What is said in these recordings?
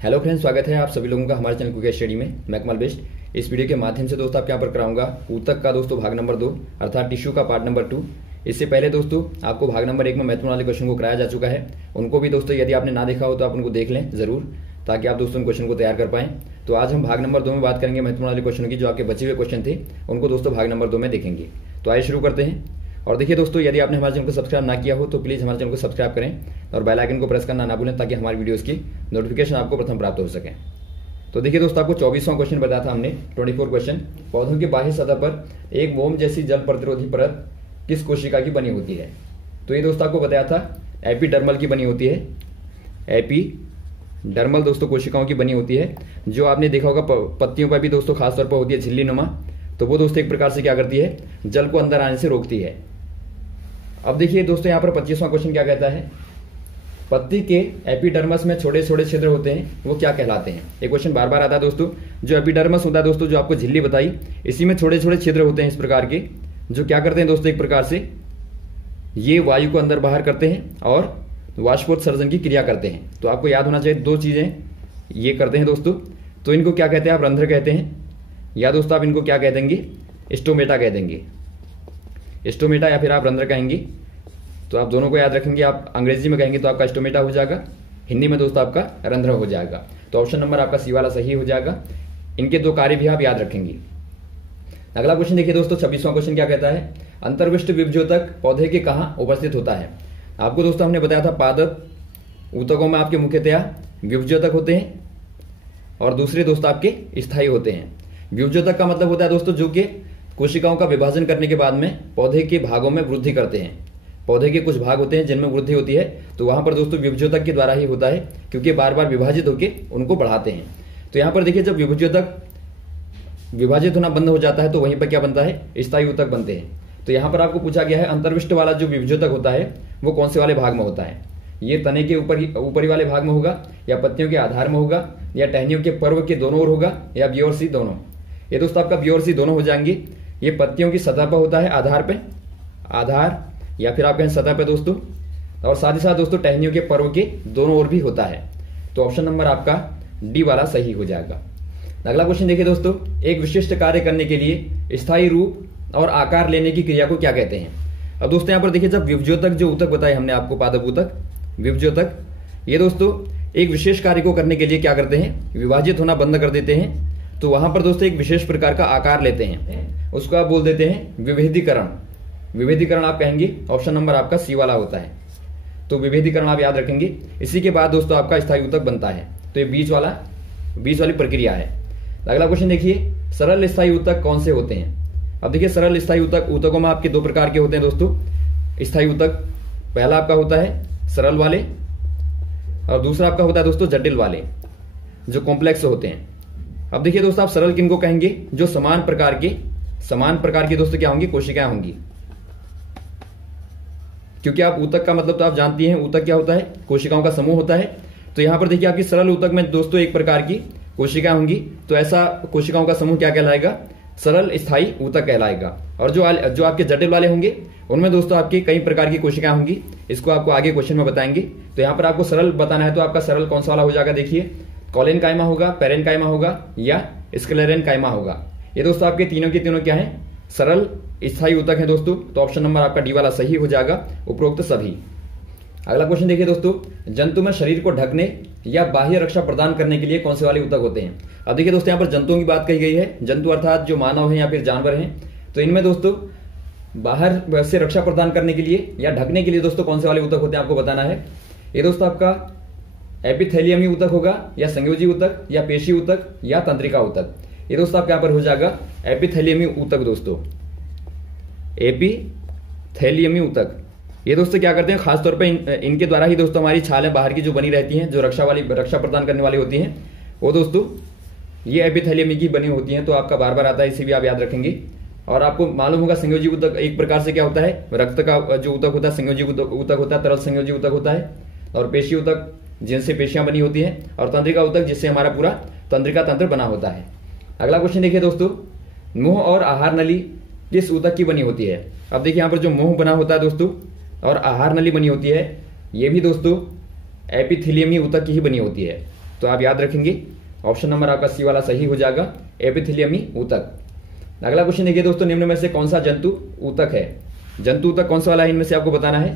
Hello friends, स्वागत है आप सभी लोगों का हमारे चैनल क्विक स्टडी में। मैं कमल बेस्ट। इस वीडियो के माध्यम से दोस्तों आपके यहाँ पर कराऊंगा ऊतक का दोस्तों भाग नंबर 2 अर्थात टिश्यू का पार्ट नंबर 2। इससे पहले दोस्तों आपको भाग नंबर 1 में महत्वपूर्ण वाले क्वेश्चन को कराया जा चुका है। उनको भी दोस्तों यदि आपने ना देखा हो तो आप उनको देख लें जरूर, ताकि आप दोस्तों क्वेश्चन को तैयार कर पाएं। तो आज हम भाग नंबर 2 में बात करेंगे महत्वपूर्ण वाले क्वेश्चन की। जो आपके बचे हुए क्वेश्चन थे उनको दोस्तों भाग नंबर 2 में देखेंगे। तो आइए शुरू करते हैं। और देखिए दोस्तों, यदि आपने हमारे चैनल को सब्सक्राइब ना किया हो तो प्लीज हमारे चैनल को सब्सक्राइब करें और बेल आइकन को प्रेस करना ना भूलें, ताकि हमारी वीडियोस की नोटिफिकेशन आपको प्रथम प्राप्त हो सके। तो देखिए दोस्तों, आपको 24वां क्वेश्चन बताया था हमने, 24 क्वेश्चन। पौधों की बाह्य सतह पर एक मोम जैसी जल प्रतिरोधी परत किस कोशिका की बनी होती है? तो ये दोस्तों आपको बताया था एपिडर्मल की बनी होती है। एपिडर्मल दोस्तों कोशिकाओं की बनी होती है। जो आपने देखा होगा पत्तियों पर भी दोस्तों खासतौर पर होती है झिल्ली नुमा, तो वो दोस्तों एक प्रकार से क्या करती है, जल को अंदर आने से रोकती है। अब देखिए दोस्तों, यहाँ पर 25वां क्वेश्चन क्या कहता है, पत्ती के एपिडर्मस में छोटे छोटे छिद्र होते हैं, वो क्या कहलाते हैं? ये क्वेश्चन बार बार आता है दोस्तों। जो एपिडर्मस होता है दोस्तों, जो आपको झिल्ली बताई, इसी में छोटे छोटे छिद्र होते हैं इस प्रकार के, जो क्या करते हैं दोस्तों, एक प्रकार से ये वायु को अंदर बाहर करते हैं और वाष्पोत्सर्जन की क्रिया करते हैं। तो आपको याद होना चाहिए, दो चीजें ये करते हैं दोस्तों। तो इनको क्या कहते हैं, आप रंध्र कहते हैं, या दोस्तों आप इनको क्या कह देंगे, स्टोमेटा कह देंगे। स्टोमेटा या फिर आप रंध्र कहेंगे। तो आप दोनों को याद रखेंगे। आप अंग्रेजी में कहेंगे तो आपका स्टोमेटा हो जाएगा, हिंदी में दोस्तों आपका रंध्र हो जाएगा। तो ऑप्शन नंबर आपका सी वाला सही हो जाएगा। इनके दो कार्य भी आप याद रखेंगे। अगला क्वेश्चन देखिए दोस्तों, 26वां क्वेश्चन क्या कहता है, अंतर्विष्ट विभज्योतक पौधे के कहाँ उपस्थित होता है? आपको दोस्तों हमने बताया था पादप ऊतकों में आपके मुख्यतया विभज्योतक होते हैं और दूसरे दोस्तों आपके स्थायी होते हैं। विभज्योतक का मतलब होता है दोस्तों जो कि कोशिकाओं का विभाजन करने के बाद में पौधे के भागों में वृद्धि करते हैं। पौधे के कुछ भाग होते हैं जिनमें वृद्धि होती है, तो वहां पर दोस्तों विभज्योतक के द्वारा ही होता है, क्योंकि बार बार विभाजित होकर उनको बढ़ाते हैं। तो यहां पर देखिए, जब विभज्योतक विभाजित होना बंद हो जाता है तो वहीं पर क्या बनता है, स्थायी ऊतक बनते हैं। तो यहां पर आपको पूछा गया है अंतर्विष्ट वाला जो विभज्योतक होता है वो कौन से वाले भाग में होता है? ये तने के ऊपरी वाले भाग में होगा, या पत्तियों के आधार में होगा, या टहनियों के पर्व के दोनों ओर होगा, या बी और सी दोनों? ये दोस्तों आपका बी और सी दोनों हो जाएंगे। ये पत्तियों की सतह पर होता है, आधार पे, आधार या फिर आप कहें सतह पे दोस्तों, और साथ ही साथ दोस्तों टहनियों के पर्व के दोनों ओर भी होता है। तो ऑप्शन नंबर आपका डी वाला सही हो जाएगा। अगला क्वेश्चन देखिए दोस्तों, एक विशिष्ट कार्य करने के लिए स्थायी रूप और आकार लेने की क्रिया को क्या कहते हैं? अब दोस्तों यहाँ पर देखिए, जब विभज्योतक जो ऊतक बताए हमने आपको, पादप ऊतक, विभज्योतक, ये दोस्तों एक विशेष कार्य को करने के लिए क्या करते हैं, विभाजित होना बंद कर देते हैं। तो वहां पर दोस्तों एक विशेष प्रकार का आकार लेते हैं, उसको आप बोल देते हैं विभेदीकरण। विभेदीकरण आप कहेंगे, ऑप्शन नंबर आपका सी वाला होता है। तो विभेदीकरण आप याद रखेंगे। इसी के बाद दोस्तों आपका स्थायी ऊतक बनता है। तो ये बीच वाली प्रक्रिया है। अगला क्वेश्चन देखिए, सरल स्थायी ऊतक कौन से होते हैं? अब देखिए, सरल स्थायी ऊतकों में आपके दो प्रकार के होते हैं दोस्तों स्थायी ऊतक। पहला आपका होता है सरल वाले, और दूसरा आपका होता है दोस्तों जटिल वाले, जो कॉम्प्लेक्स होते हैं। अब देखिए दोस्तों, आप सरल किनको कहेंगे, जो समान प्रकार के दोस्तों क्या होंगी, कोशिकाएं होंगी। क्योंकि आप ऊतक का मतलब तो आप जानती हैं, ऊतक क्या होता है, कोशिकाओं का समूह होता है। तो यहां पर देखिए आपकी सरल ऊतक में दोस्तों एक प्रकार की कोशिकाएं होंगी। तो ऐसा कोशिकाओं का समूह क्या कहलाएगा, सरल स्थायी ऊतक कहलाएगा। और जो आपके जटिल वाले होंगे उनमें दोस्तों आपके कई प्रकार की कोशिकाएं होंगी। इसको आपको आगे क्वेश्चन में बताएंगे। तो यहाँ पर आपको सरल बताना है, तो आपका सरल कौन सा वाला हो जाएगा, देखिए कॉलेनकाइमा होगा, पेरेनकाइमा होगा, या स्क्लेरेनकाइमा होगा। ये दोस्तों आपके तीनों के तीनों क्या है, सरल स्थायी ऊतक है दोस्तों। तो ऑप्शन नंबर आपका डी वाला सही हो जाएगा, उपरोक्त सभी। अगला क्वेश्चन देखिए दोस्तों, जंतु में शरीर को ढकने या बाह्य रक्षा प्रदान करने के लिए कौन से वाले ऊतक होते हैं? अब देखिए दोस्तों, यहाँ पर जंतुओं की बात कही गई है। जंतु अर्थात जो मानव है या फिर जानवर हैं। तो इनमें दोस्तों बाहर से रक्षा प्रदान करने के लिए या ढकने के लिए दोस्तों कौन से वाले ऊतक होते हैं आपको बताना है। ये दोस्तों आपका एपिथेलियमी ऊतक होगा, या संयोजी ऊतक, या पेशी ऊतक, या तंत्रिका ऊतक। ये दोस्तों आपके यहाँ पर हो जाएगा एपिथेलियमी ऊतक दोस्तों, एपिथेलियमी ऊतक। ये दोस्तों क्या करते हैं, खासतौर पे इनके द्वारा ही दोस्तों हमारी छालें बाहर की जो बनी रहती हैं, जो रक्षा प्रदान करने वाली होती हैं, वो दोस्तों ये एपिथेलियमी की बनी होती हैं। तो आपका बार बार आता है, इसे भी आप याद रखेंगे। और आपको मालूम होगा संयोजी ऊतक एक प्रकार से क्या होता है, रक्त का जो ऊतक होता है संयोजी ऊतक होता है, तरल संयोजी ऊतक होता है। और पेशी ऊतक जिनसे पेशियां बनी होती हैं, और तंत्रिका ऊतक जिससे हमारा पूरा तंत्रिका तंत्र बना होता है। अगला क्वेश्चन देखिए दोस्तों, मुंह और आहार नली किस ऊतक की बनी होती है? अब देखिए यहाँ पर जो मुंह बना होता है दोस्तों और आहार नली बनी होती है, ये भी दोस्तों एपिथेलियमी ऊतक की ही बनी होती है। तो आप याद रखेंगे ऑप्शन नंबर आपका सी वाला सही हो जाएगा, एपिथेलियमी ऊतक। अगला क्वेश्चन देखिए दोस्तों, निम्न में से कौन सा जंतु ऊतक है? जंतु ऊतक कौन सा वाला है इनमें से आपको बताना है।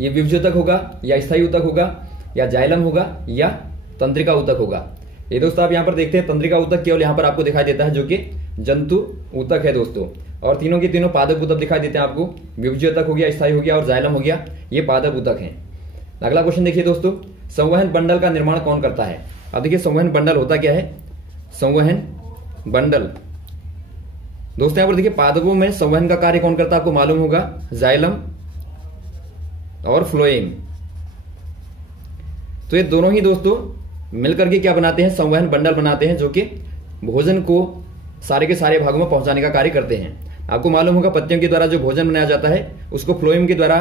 ये विभज्योतक होगा या स्थायी ऊतक होगा या जाइलम होगा या तंत्रिका ऊतक होगा। ये दोस्तों आप यहाँ पर देखते हैं तंत्रिका ऊतक केवल यहाँ पर आपको दिखाई देता है, जो कि जंतु ऊतक है दोस्तों। और तीनों के तीनों पादप ऊतक दिखाई देते हैं आपको, विभज्योतक हो गया, स्थायी हो गया और जाइलम हो गया, ये पादप ऊतक हैं। अगला क्वेश्चन देखिए दोस्तों, संवहन बंडल का निर्माण कौन करता है? अब देखिए संवहन बंडल होता क्या है? संवहन बंडल दोस्तों यहाँ पर देखिए पादपों में संवहन का कार्य कौन करता है आपको मालूम होगा, जाइलम और फ्लोएम। तो ये दोनों ही दोस्तों मिलकर के क्या बनाते हैं? संवहन बंडल बनाते हैं, जो कि भोजन को सारे के सारे भागों में पहुंचाने का कार्य करते हैं। आपको मालूम होगा पत्तियों के द्वारा जो भोजन बनाया जाता है उसको फ्लोएम के द्वारा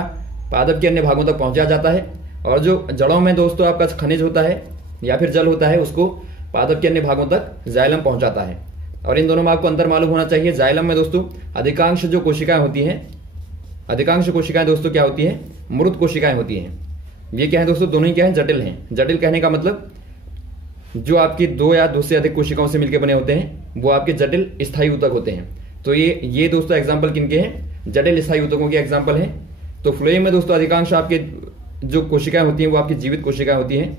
पादप के अन्य भागों तक पहुंचाया जाता है, और जो जड़ों में दोस्तों आपका खनिज होता है या फिर जल होता है उसको पादप के अन्य भागों तक जाइलम पहुंचाता है। और इन दोनों में आपको अंतर मालूम होना चाहिए। जाइलम में दोस्तों अधिकांश जो कोशिकाएं होती हैं, अधिकांश कोशिकाएं दोस्तों क्या होती हैं? मृत कोशिकाएं होती हैं। ये क्या है दोस्तों? दोनों ही क्या है? जटिल हैं। जटिल कहने का मतलब जो आपकी दो या दो से अधिक कोशिकाओं से मिलकर बने होते हैं वो आपके जटिल स्थायी ऊतक होते हैं। तो ये दोस्तों एग्जाम्पल किनके हैं? जटिल स्थायी ऊतकों के एग्जाम्पल हैं। तो फ्लोएम में दोस्तों अधिकांश आपके जो कोशिकाएं होती हैं वो आपकी जीवित कोशिकाएं होती हैं।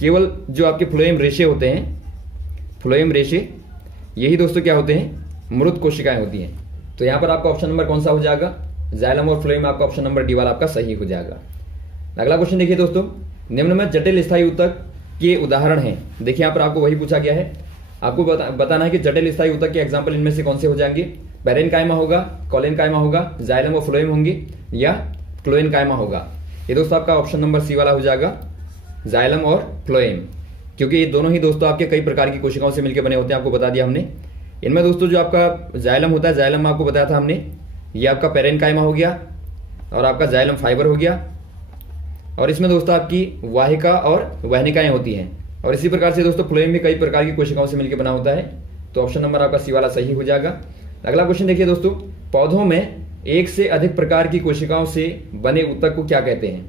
केवल जो आपके फ्लोएम रेशे होते हैं, फ्लोएम रेशे, यही दोस्तों क्या होते हैं? मृत कोशिकाएं होती हैं। तो यहां पर आपका ऑप्शन नंबर कौन सा हो जाएगा? जाइलम और फ्लोएम। आपका ऑप्शन नंबर डी वाला आपका सही हो जाएगा। अगला क्वेश्चन देखिए दोस्तों, निम्न में जटिल स्थायी ऊतक के उदाहरण हैं। देखिए यहां पर आपको वही पूछा गया है, आपको बताना है कि जटिल स्थायी ऊतक के एग्जाम्पल इनमें से कौन से हो जाएंगे। पैरेनकाइमा होगा, कोलेनकाइमा होगा, जाइलम और फ्लोएम होंगे या क्लोएनकाइमा होगा। ये दोस्तों आपका ऑप्शन नंबर सी वाला हो जाएगा, जाइलम और फ्लोएम, क्योंकि ये दोनों ही दोस्तों आपके कई प्रकार की कोशिकाओं से मिलकर बने होते हैं। आपको बता दिया हमने। इनमें दोस्तों जो आपका जाइलम होता है, जाइलम में आपको बताया था हमने, ये आपका पैरेनकाइमा हो गया और आपका जाइलम फाइबर हो गया। और इसमें दोस्तों आपकी वाहिका और वहनिकाएं होती हैं। और इसी प्रकार से दोस्तों फ्लोएम भी कई प्रकार की कोशिकाओं से मिलकर बना होता है। तो ऑप्शन नंबर आपका सी वाला सही हो जाएगा। अगला क्वेश्चन देखिए दोस्तों, पौधों में एक से अधिक प्रकार की कोशिकाओं से बने ऊतक को क्या कहते हैं?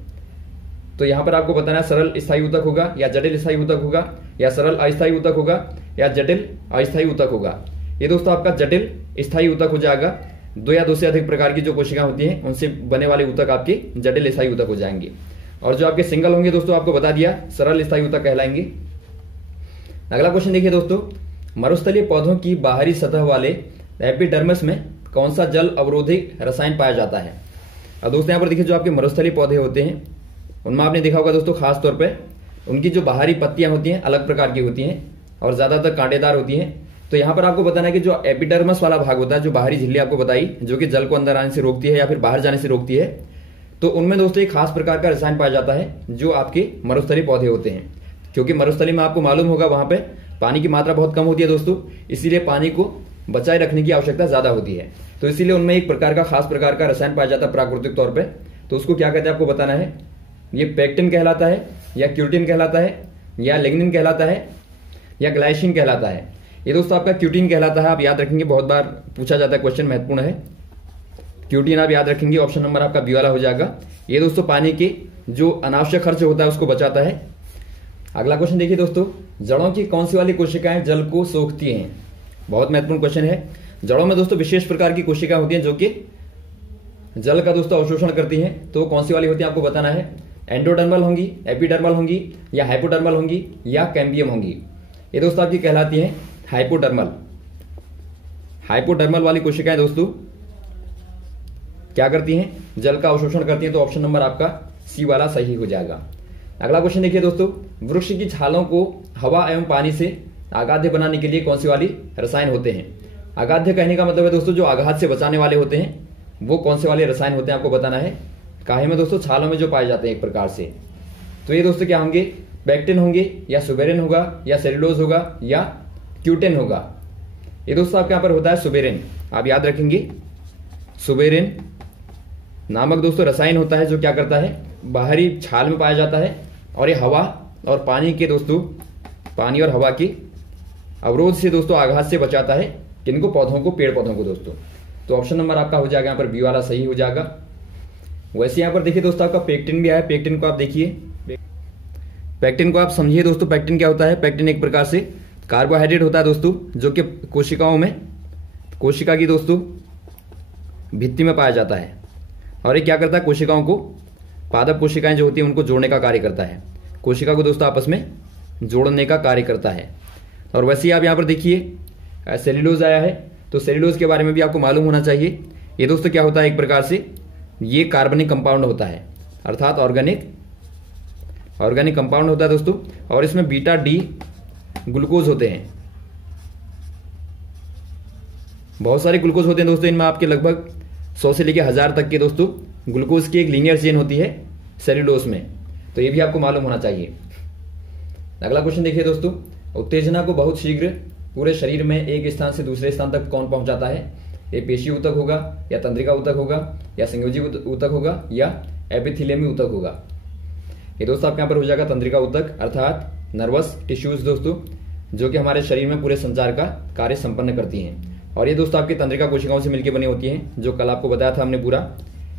तो यहां पर आपको बताना है सरल स्थायी ऊतक होगा या जटिल स्थायी ऊतक होगा या सरल अस्थायी ऊतक होगा या जटिल अस्थायी ऊतक होगा। ये दोस्तों आपका जटिल स्थायी ऊतक हो जाएगा। दो या दो से अधिक प्रकार की जो कोशिकाएं होती हैं उनसे बने वाले ऊतक आपके जटिल स्थायी ऊतक हो जाएंगे। और जो आपके सिंगल होंगे दोस्तों आपको बता दिया सरल स्थायी ऊतक कहलाएंगे। अगला क्वेश्चन देखिए दोस्तों, मरुस्थलीय पौधों की बाहरी सतह वाले एपिडर्मिस में कौन सा जल अवरोधी रसायन पाया जाता है? अब दोस्तों यहाँ पर देखिए जो आपके मरुस्थलीय पौधे होते हैं उनमें आपने देखा होगा दोस्तों खास तौर पे उनकी जो बाहरी पत्तियां होती हैं अलग प्रकार की होती हैं और ज्यादातर कांटेदार होती हैं। तो यहाँ पर आपको बताना है कि जो एपिडर्मिस वाला भाग होता है, जो बाहरी झिल्ली आपको बताई जो कि जल को अंदर आने से रोकती है या फिर बाहर जाने से रोकती है, तो उनमें दोस्तों एक खास प्रकार का रसायन पाया जाता है जो आपके मरुस्थलीय पौधे होते हैं। क्योंकि मरुस्थली में आपको मालूम होगा वहां पे पानी की मात्रा बहुत कम होती है दोस्तों, इसीलिए पानी को बचाए रखने की आवश्यकता ज्यादा होती है। तो इसीलिए उनमें एक प्रकार का खास प्रकार का रसायन पाया जाता है प्राकृतिक तौर पे। तो उसको क्या कहते हैं आपको बताना है। ये पेक्टिन कहलाता है या क्यूटिन कहलाता है या लिग्निन कहलाता है या ग्लाइसिन कहलाता है। ये दोस्तों आपका क्यूटिन कहलाता है। आप याद रखेंगे, बहुत बार पूछा जाता है, क्वेश्चन महत्वपूर्ण है। क्यूटिन आप याद रखेंगे, ऑप्शन नंबर आपका बी वाला हो जाएगा। ये दोस्तों पानी के जो अनावश्यक खर्च होता है उसको बचाता है। अगला क्वेश्चन देखिए दोस्तों, जड़ों की कौन सी वाली कोशिकाएं जल को सोखती हैं? बहुत महत्वपूर्ण क्वेश्चन है। जड़ों में दोस्तों विशेष प्रकार की कोशिकाएं होती हैं जो कि जल का दोस्तों अवशोषण करती हैं। तो कौन सी वाली होती है आपको बताना है। एंडोडर्मल होंगी, एपिडर्मल होंगी या हाइपोडर्मल होंगी या कैम्बियम होंगी। ये दोस्तों आपकी कहलाती हैं हाइपोडर्मल। हाइपोडर्मल वाली कोशिकाएं दोस्तों क्या करती हैं? जल का अवशोषण करती हैं। तो ऑप्शन नंबर आपका सी वाला सही हो जाएगा। अगला क्वेश्चन देखिए दोस्तों, वृक्ष की छालों को हवा एवं पानी से आगाध्य बनाने के लिए कौन सी वाली रसायन होते हैं? आगाध्य कहने का मतलब है दोस्तों जो आघात से बचाने वाले होते हैं वो कौन से वाले रसायन होते हैं आपको बताना है। काहे में दोस्तों छालों में जो पाए जाते हैं एक प्रकार से। तो ये दोस्तों क्या होंगे? पेक्टिन होंगे या सुबेरिन होगा या सेल्यूलोज होगा या क्यूटेन होगा। ये दोस्तों आपके यहाँ पर होता है सुबेरिन। आप याद रखेंगे सुबेरिन नामक दोस्तों रसायन होता है जो क्या करता है, बाहरी छाल में पाया जाता है और ये हवा और पानी के दोस्तों, पानी और हवा की अवरोध से दोस्तों आघात से बचाता है किनको? पौधों को, पेड़ पौधों को दोस्तों। तो ऑप्शन नंबर आपका हो जाएगा यहाँ पर बी वाला सही हो जाएगा। वैसे यहाँ पर देखिए दोस्तों आपका पेक्टिन भी आया। पेक्टिन को आप देखिए, पैक्टिन को आप समझिए दोस्तों, पैक्टिन क्या होता है? पैक्टिन एक प्रकार से कार्बोहाइड्रेट होता है दोस्तों, जो कि कोशिकाओं में, कोशिका की दोस्तों भित्ति में पाया जाता है। और ये क्या करता है? कोशिकाओं को, पादप कोशिकाएं जो होती हैं उनको जोड़ने का कार्य करता है। कोशिका को दोस्तों आपस में जोड़ने का कार्य करता है। और वैसे ही आप यहाँ पर देखिए सेल्यूलोज आया है, तो सेल्यूलोज के बारे में भी आपको मालूम होना चाहिए। ये दोस्तों क्या होता है? एक प्रकार से ये कार्बनिक कंपाउंड होता है, अर्थात ऑर्गेनिक कंपाउंड होता है दोस्तों। और इसमें बीटा डी ग्लूकोज होते हैं, बहुत सारे ग्लूकोज होते हैं दोस्तों। इनमें आपके लगभग 100 से लेकर 1000 तक के दोस्तों ग्लूकोज की एक लीनियर चेन होती है सेल्यूलोज में, तो ये भी आपको मालूम होना चाहिए। अगला क्वेश्चन देखिए दोस्तों, उत्तेजना को बहुत शीघ्र पूरे शरीर में एक स्थान से दूसरे स्थान तक कौन पहुंचाता है? ये पेशी ऊतक होगा, या तंत्रिका ऊतक होगा, या संयोजी ऊतक होगा, या एपिथेलियमी ऊतक होगा? ये दोस्तों आपके यहाँ पर हो जाएगा तंत्रिका ऊतक, अर्थात नर्वस टिश्यूज दोस्तों, जो कि हमारे शरीर में पूरे संचार का कार्य संपन्न करती हैं। और ये दोस्तों आपकी तंत्रिका कोशिकाओं से मिलकर बनी होती हैं, जो कल आपको बताया था हमने पूरा,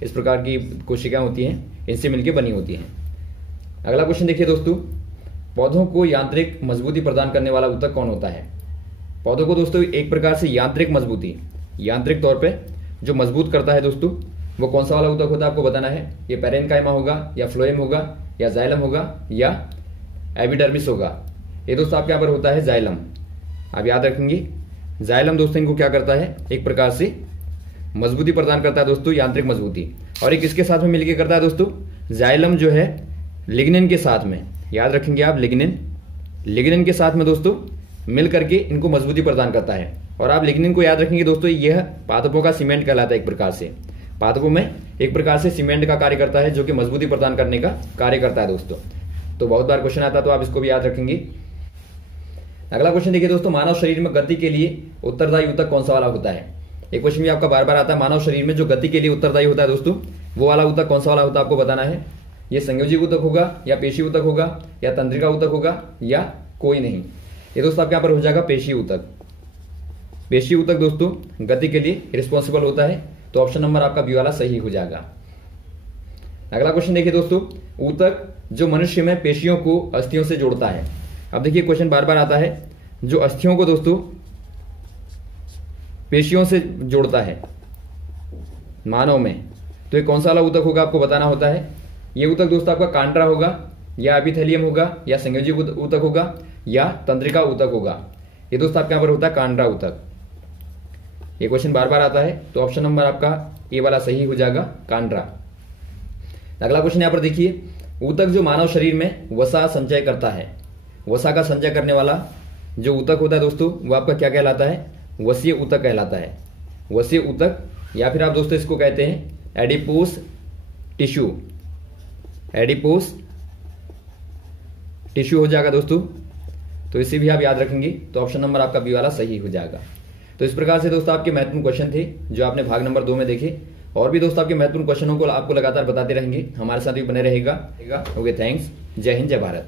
इस प्रकार की कोशिकाएं होती हैं, इनसे मिलकर बनी होती हैं। अगला क्वेश्चन देखिए दोस्तों, पौधों को यांत्रिक मजबूती प्रदान करने वाला ऊतक कौन होता है? पौधों को दोस्तों एक प्रकार से यांत्रिक मजबूती, यांत्रिक तौर पे जो मजबूत करता है दोस्तों, वो कौन सा वाला ऊतक होता है आपको बताना है। ये पैरेन्काइमा होगा, या फ्लोएम होगा, या जाइलम होगा, या एपिडर्मिस होगा? ये दोस्तों आपके यहाँ पर होता है जाइलम। आप याद रखेंगे, जाइलम दोस्तों इनको क्या करता है? एक प्रकार से मजबूती प्रदान करता है दोस्तों, यांत्रिक मजबूती। और एक किसके साथ में मिलकर करता है दोस्तों? जाइलम जो है लिग्निन के साथ में, याद रखेंगे आप, लिग्निन के साथ में दोस्तों मिल करके इनको मजबूती प्रदान करता है। और आप लिग्निन को याद रखेंगे दोस्तों, यह पादपों का सीमेंट कहलाता है। एक प्रकार से पादपों में एक प्रकार से सीमेंट का कार्य करता है, जो कि मजबूती प्रदान करने का कार्य करता है दोस्तों। तो बहुत बार क्वेश्चन आता है, तो आप इसको भी याद रखेंगे। अगला क्वेश्चन देखिए दोस्तों, मानव शरीर में गति के लिए उत्तरदायी ऊतक कौन सा वाला होता है? एक क्वेश्चन भी आपका बार बार आता है, मानव शरीर में जो गति के लिए उत्तरदायी होता है दोस्तों, वो वाला ऊतक कौन सा वाला होता है आपको बताना है। ये संयोजी ऊतक होगा, या पेशी ऊतक होगा, या तंत्रिका ऊतक होगा, या कोई नहीं? ये दोस्तों आपके यहाँ पर हो जाएगा पेशी ऊतक। पेशी ऊतक दोस्तों गति के लिए रिस्पॉन्सिबल होता है, तो ऑप्शन नंबर आपका बी वाला सही हो जाएगा। अगला क्वेश्चन देखिए दोस्तों, ऊतक जो मनुष्य में पेशियों को अस्थियों से जोड़ता है। अब देखिए क्वेश्चन बार बार आता है, जो अस्थियों को दोस्तों पेशियों से जोड़ता है मानव में, तो ये कौन सा वाला ऊतक होगा आपको बताना होता है। ये ऊतक दोस्तों आपका कांड्रा होगा, या एपिथेलियम होगा, या संयोजी ऊतक होगा, या तंत्रिका ऊतक होगा? ये दोस्तों आपके यहाँ पर होता है कांड्रा ऊतक। ये क्वेश्चन बार बार आता है, तो ऑप्शन नंबर आपका ए वाला सही हो जाएगा, कांड्रा। अगला क्वेश्चन यहाँ पर देखिए, ऊतक जो मानव शरीर में वसा संचय करता है, वसा का संचय करने वाला जो ऊतक होता है दोस्तों, वो आपका क्या कहलाता है? वसीय ऊतक कहलाता है। वसीय ऊतक, या फिर आप दोस्तों इसको कहते हैं एडिपोस टिश्यू, एडिपोस टिश्यू हो जाएगा दोस्तों। तो इसे भी आप याद रखेंगे, तो ऑप्शन नंबर आपका बी वाला सही हो जाएगा। तो इस प्रकार से दोस्तों आपके महत्वपूर्ण क्वेश्चन थे, जो आपने भाग नंबर 2 में देखे। और भी दोस्तों आपके महत्वपूर्ण क्वेश्चनों को आपको लगातार बताते रहेंगे, हमारे साथ भी बने रहेगा। Okay, thanks. जय हिंद, जय भारत।